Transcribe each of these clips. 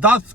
10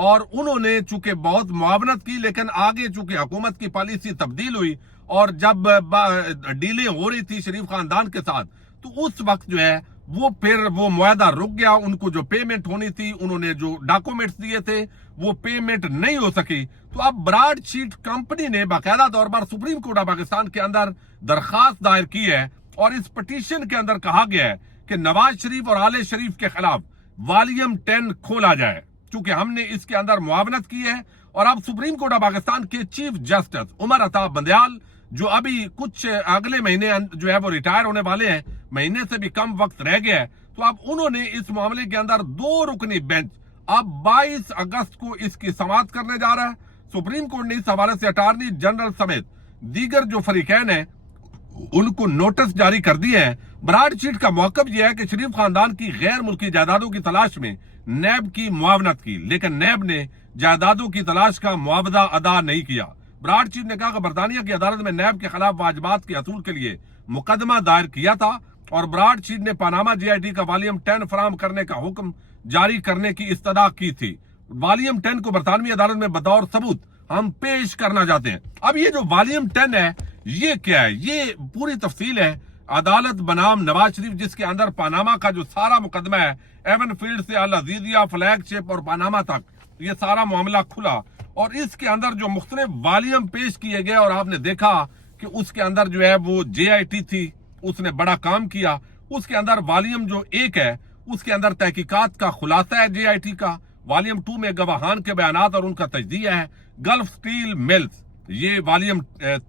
اور انہوں نے چونکہ بہت معاونت کی، لیکن آگے چونکہ حکومت کی پالیسی تبدیل ہوئی اور جب ڈیلیں ہو رہی تھی شریف خاندان کے ساتھ، تو اس وقت جو ہے پھر وہ معاہدہ رک گیا. ان کو جو پیمنٹ ہونی تھی، انہوں نے جو ڈاکومنٹس دیے تھے وہ پیمنٹ نہیں ہو سکی. تو اب براڈ شیٹ کمپنی نے باقاعدہ طور پر سپریم کورٹ آف پاکستان کے اندر درخواست دائر کی ہے، اور اس پٹیشن کے اندر کہا گیا ہے کہ نواز شریف اور آل شریف کے خلاف والیوم 10 کھولا جائے، چونکہ ہم نے اس کے اندر معاونت کی ہے. اور اب سپریم کورٹ آف پاکستان کے چیف جسٹس عمر عطا بندیال، جو ابھی کچھ اگلے مہینے جو ہے وہ ریٹائر ہونے والے ہیں، مہینے سے بھی کم وقت رہ گیا ہے، تو اب انہوں نے اس معاملے کے اندر 2 رکنی بینچ اب 22 اگست کو اس کی سماعت کرنے جا رہا ہے. سپریم کورٹ نے اس حوالے سے اٹارنی جنرل سمیت دیگر جو فریقین ہیں ان کو نوٹس جاری کر دیے ہیں. براڈ شیٹ کا موقف یہ ہے کہ شریف خاندان کی غیر ملکی جائیدادوں کی تلاش میں نیب کی معاونت کی، لیکن نیب نے جائیدادوں کی تلاش کا معاوضہ ادا نہیں کیا. براڈ شیٹ نے کہا کہ برطانیہ کی عدالت میں نیب کے خلاف واجبات کے حصول کے لیے مقدمہ دائر کیا تھا، اور براڈ شیٹ نے پاناما جی آئی ٹی کا والیوم 10 فراہم کرنے کا حکم جاری کرنے کی استدعا کی تھی. والیوم 10 کو برطانوی عدالت میں بطور ثبوت ہم پیش کرنا چاہتے ہیں. اب یہ جو والیوم 10 ہے یہ کیا ہے؟ یہ پوری تفصیل ہے عدالت بنام نواز شریف، جس کے اندر پاناما کا جو سارا مقدمہ ہے، ایون فیلڈ سے العزیزیہ، فلیگ شپ اور پاناما تک یہ سارا معاملہ کھلا، اور اس کے اندر جو مختلف والیوم پیش کیے گئے، اور آپ نے دیکھا کہ اس کے اندر جو ہے وہ جے آئی ٹی تھی، اس نے بڑا کام کیا. اس کے اندر والیوم جو 1 ہے اس کے اندر تحقیقات کا خلاصہ ہے جے آئی ٹی کا. والیوم 2 میں گواہان کے بیانات اور ان کا تجزیہ ہے. گلف سٹیل ملز یہ والیوم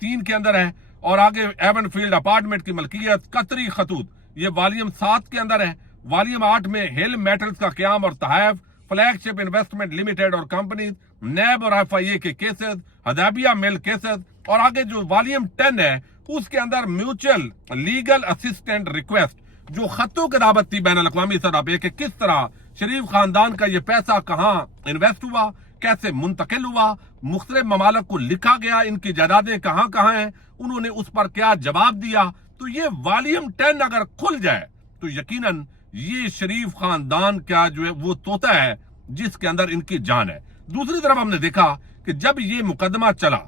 3 کے اندر ہے، اور آگے ایون فیلڈ اپارٹمنٹ کی ملکیت قطری خطوط یہ والیوم 7 کے اندر ہے. والیوم 8 میں ہل میٹلز کا قیام اور تحائف، فلیگ شپ انویسٹمنٹ لمیٹڈ اور کمپنیز، نیب اور ایف آئی اے کے کیسز، حدیبیہ مل کیسز، اور آگے جو والیوم 10 ہے اس کے اندر میوچل لیگل اسسٹنٹ ریکویسٹ، جو خطوں کی دعوت تھی بین الاقوامی سطح پہ کہ کس طرح شریف خاندان کا یہ پیسہ کہاں انویسٹ ہوا، کیسے منتقل ہوا، مختلف ممالک کو لکھا گیا، ان کی جائیدادیں کہاں کہاں ہیں، انہوں نے اس پر کیا جواب دیا. تو یہ والیوم 10 اگر کھل جائے تو یقیناً یہ شریف خاندان کا جو ہے وہ طوطا ہے جس کے اندر ان کی جان ہے. دوسری طرف ہم نے دیکھا کہ جب یہ مقدمہ چلا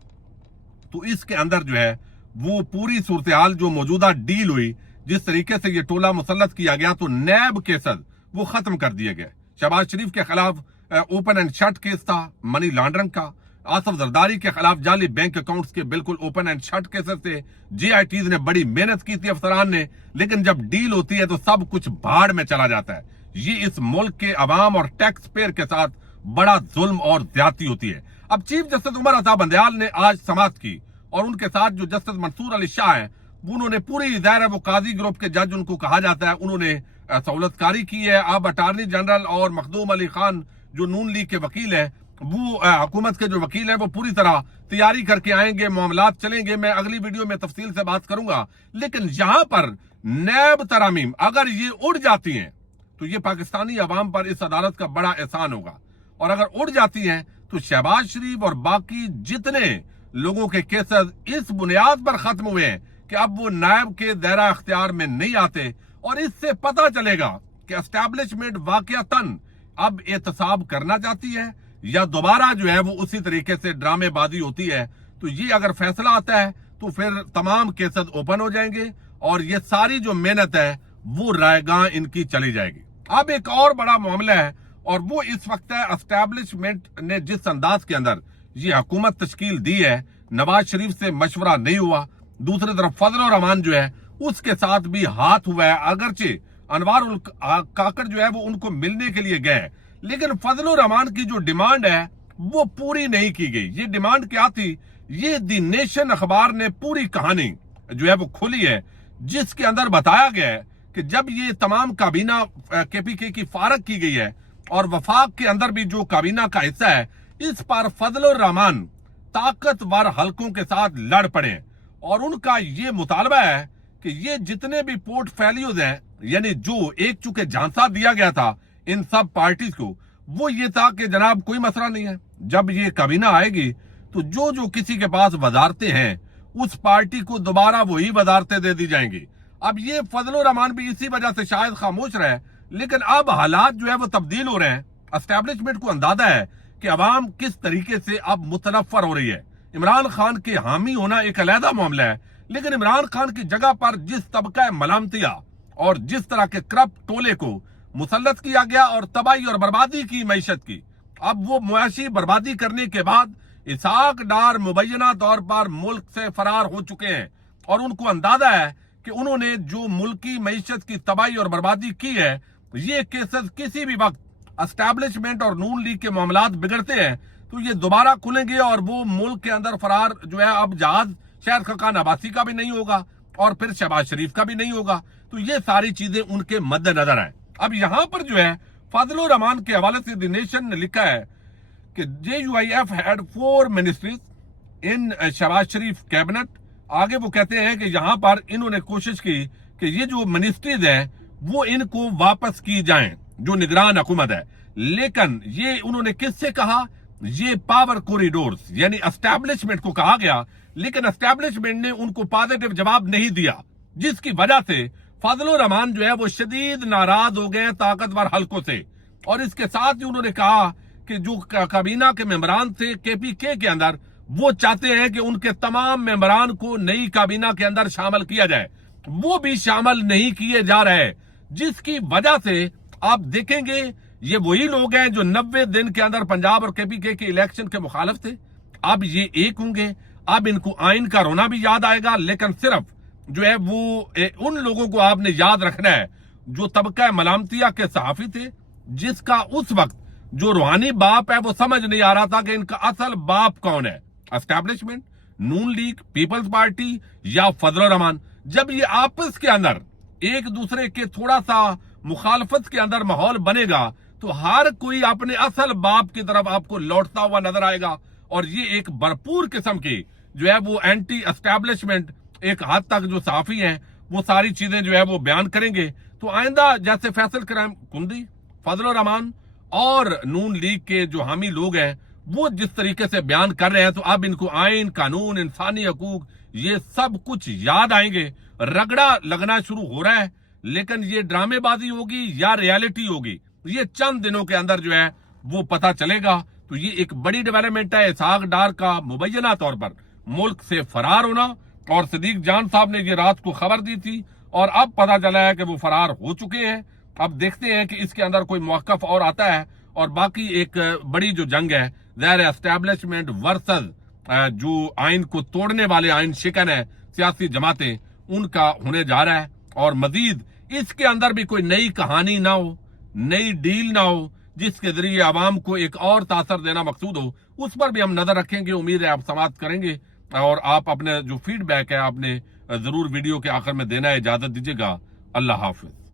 تو اس کے اندر جو ہے وہ پوری صورتحال جو موجودہ ڈیل ہوئی، جس طریقے سے یہ ٹولہ مسلط کیا گیا، تو نیب کیسز وہ ختم کر دیے گئے. شہباز شریف کے خلاف اوپن اینڈ شٹ کیس تھا منی لانڈرنگ کا، آصف زرداری کے خلاف جعلی بینک اکاؤنٹس کے بالکل اوپن اینڈ شٹ کیسز تھے. جے آئی ٹیز نے بڑی محنت کی تھی افسران نے، لیکن جب ڈیل ہوتی ہے تو سب کچھ بھاڑ میں چلا جاتا ہے. یہ اس ملک کے عوام اور ٹیکس پیئر کے ساتھ بڑا ظلم اور زیادتی ہوتی ہے. اب چیف جسٹس عمر عطا بندیال نے آج سماعت کی، اور ان کے ساتھ جو جسٹس منصور علی شاہ ہیں انہوں نے پوری ظاہر ہے وہ قاضی گروپ کے جج ان کو کہا جاتا ہے، انہوں نے سہولت کاری کی ہے. اب اٹارنی جنرل اور مخدوم علی خان جو نون لیگ کے وکیل ہیں، وہ حکومت کے جو وکیل ہیں، وہ پوری طرح تیاری کر کے آئیں گے، معاملات چلیں گے. میں اگلی ویڈیو میں تفصیل سے بات کروں گا. لیکن یہاں پر نیب ترامیم اگر یہ اڑ جاتی ہیں تو یہ پاکستانی عوام پر اس عدالت کا بڑا احسان ہوگا، اور اگر اڑ جاتی ہیں تو شہباز شریف اور باقی جتنے لوگوں کے کیسز اس بنیاد پر ختم ہوئے ہیں کہ اب وہ نیب کے دائرہ اختیار میں نہیں آتے، اور اس سے پتہ چلے گا کہ اسٹیبلشمنٹ واقعتاً اب احتساب کرنا چاہتی ہے یا دوبارہ جو ہے وہ اسی طریقے سے ڈرامے بازی ہوتی ہے. تو یہ اگر فیصلہ آتا ہے تو پھر تمام کیسز اوپن ہو جائیں گے، اور یہ ساری جو محنت ہے وہ رائے گاہ ان کی چلی جائے گی. اب ایک اور بڑا معاملہ ہے، اور وہ اس وقت ہے اسٹیبلشمنٹ نے جس انداز کے اندر یہ حکومت تشکیل دی ہے، نواز شریف سے مشورہ نہیں ہوا. دوسری طرف فضل الرحمان جو ہے اس کے ساتھ بھی ہاتھ ہوا ہے، اگرچہ انوار کاکڑ جو ہے وہ ان کو ملنے کے لیے گئے، لیکن فضل الرحمان کی جو ڈیمانڈ ہے وہ پوری نہیں کی گئی. یہ ڈیمانڈ کیا تھی؟ یہ دی نیشن اخبار نے پوری کہانی جو ہے وہ کھولی ہے، جس کے اندر بتایا گیا ہے کہ جب یہ تمام کابینہ کے پی کے کی فارغ کی گئی ہے، اور وفاق کے اندر بھی جو کابینہ کا حصہ ہے، اس پر فضل الرحمان طاقتور حلقوں کے ساتھ لڑ پڑے، اور ان کا یہ مطالبہ ہے کہ یہ جتنے بھی پورٹ فولیوز ہیں، یعنی جو ایک چونکہ جھانسا دیا گیا تھا ان سب پارٹیز کو، وہ یہ تھا کہ جناب کوئی مسئلہ نہیں ہے، جب یہ کابینہ آئے گی تو جو کسی کے پاس وزارتیں ہیں اس پارٹی کو دوبارہ وہی وزارتیں دے دی جائیں گی. اب یہ فضل الرحمان بھی اسی وجہ سے شاید خاموش رہے، لیکن اب حالات جو ہے وہ تبدیل ہو رہے ہیں. اسٹیبلشمنٹ کو اندازہ ہے کہ عوام کس طریقے سے اب متنفر ہو رہی ہے۔ عمران خان کے حامی ہونا ایک علیحدہ معاملہ ہے، لیکن عمران خان کی جگہ پر جس طبقہ ملامتیہ اور جس طرح کے کرپٹ ٹولے کو مسلط کیا گیا اور تباہی اور بربادی کی معیشت کی، اب وہ معاشی بربادی کرنے کے بعد اسحاق ڈار مبینہ طور پر ملک سے فرار ہو چکے ہیں، اور ان کو اندازہ ہے کہ انہوں نے جو ملکی معیشت کی تباہی اور بربادی کی ہے، یہ کیسز کسی بھی وقت اسٹیبلشمنٹ اور نون لیگ کے معاملات بگڑتے ہیں تو یہ دوبارہ کھلیں گے، اور وہ ملک کے اندر فرار جو ہے اب جہاز شاید خاقان عباسی کا بھی نہیں ہوگا اور پھر شہباز شریف کا بھی نہیں ہوگا۔ تو یہ ساری چیزیں ان کے مد نظر ہیں۔ اب یہاں پر جو ہے فضل الرحمان کے حوالے سے دی نیشن نے لکھا ہے کہ JUIF had 4 ministries in Shahbaz Sharif cabinet. آگے وہ کہتے ہیں کہ یہاں پر انہوں نے کوشش کی کہ یہ جو منسٹریز ہیں وہ ان کو واپس کی جائیں جو نگران حکومت ہے، لیکن یہ انہوں نے کس سے کہا؟ یہ پاور کوریڈورز یعنی اسٹیبلشمنٹ کو کہا گیا، لیکن اسٹیبلشمنٹ نے ان کو پازیٹیو جواب نہیں دیا، جس کی وجہ سے فضل الرحمان جو ہے وہ شدید ناراض ہو گئے طاقتور حلقوں سے، اور اس کے ساتھ ہی انہوں نے کہا کہ جو کابینہ کے ممبران تھے KPK کے اندر، وہ چاہتے ہیں کہ ان کے تمام ممبران کو نئی کابینہ کے اندر شامل کیا جائے، وہ بھی شامل نہیں کیے جا رہے، جس کی وجہ سے آپ دیکھیں گے یہ وہی لوگ ہیں جو 90 دن کے اندر پنجاب اور KPK کے الیکشن کے مخالف تھے، اب یہ ایک ہوں گے۔ اب ان کو آئین کا رونا بھی یاد آئے گا، لیکن صرف جو ہے وہ ان لوگوں کو آپ نے یاد رکھنا ہے جو طبقہ ملامتیہ کے صحافی تھے، جس کا اس وقت جو روحانی باپ ہے وہ سمجھ نہیں آ رہا تھا کہ ان کا اصل باپ کون ہے، اسٹیبلشمنٹ، نون لیگ، پیپلز پارٹی یا فضل الرحمان۔ جب یہ آپس کے اندر ایک دوسرے کے تھوڑا سا مخالفت کے اندر ماحول بنے گا تو ہر کوئی اپنے اصل باپ کی طرف آپ کو لوٹتا ہوا نظر آئے گا، اور یہ ایک بھرپور قسم کی جو ہے وہ اینٹی اسٹیبلشمنٹ ایک حد تک جو صحافی ہیں وہ ساری چیزیں جو ہے وہ بیان کریں گے۔ تو آئندہ جیسے فیصل کریم کندی، فضل الرحمان اور نون لیگ کے جو حامی لوگ ہیں وہ جس طریقے سے بیان کر رہے ہیں، تو اب ان کو آئین، قانون، انسانی حقوق یہ سب کچھ یاد آئیں گے، رگڑا لگنا شروع ہو رہا ہے، لیکن یہ ڈرامے بازی ہوگی یا ریالٹی ہوگی یہ چند دنوں کے اندر جو ہے وہ پتہ چلے گا۔ تو یہ ایک بڑی ڈیولپمنٹ ہے اسحاق ڈار کا مبینہ طور پر ملک سے فرار ہونا، اور صدیق جان صاحب نے یہ رات کو خبر دی تھی اور اب پتہ چلا ہے کہ وہ فرار ہو چکے ہیں۔ اب دیکھتے ہیں کہ اس کے اندر کوئی موقف اور آتا ہے، اور باقی ایک بڑی جو جنگ ہے ظاہر اسٹیبلشمنٹ ورسز جو آئین کو توڑنے والے آئین شکن ہے سیاسی جماعتیں، ان کا ہونے جا رہا ہے، اور مزید اس کے اندر بھی کوئی نئی کہانی نہ ہو، نئی ڈیل نہ ہو جس کے ذریعے عوام کو ایک اور تاثر دینا مقصود ہو، اس پر بھی ہم نظر رکھیں گے۔ امید ہے آپ سماعت کریں گے، اور آپ اپنے جو فیڈ بیک ہے آپ نے ضرور ویڈیو کے آخر میں دینا ہے۔ اجازت دیجیے گا، اللہ حافظ۔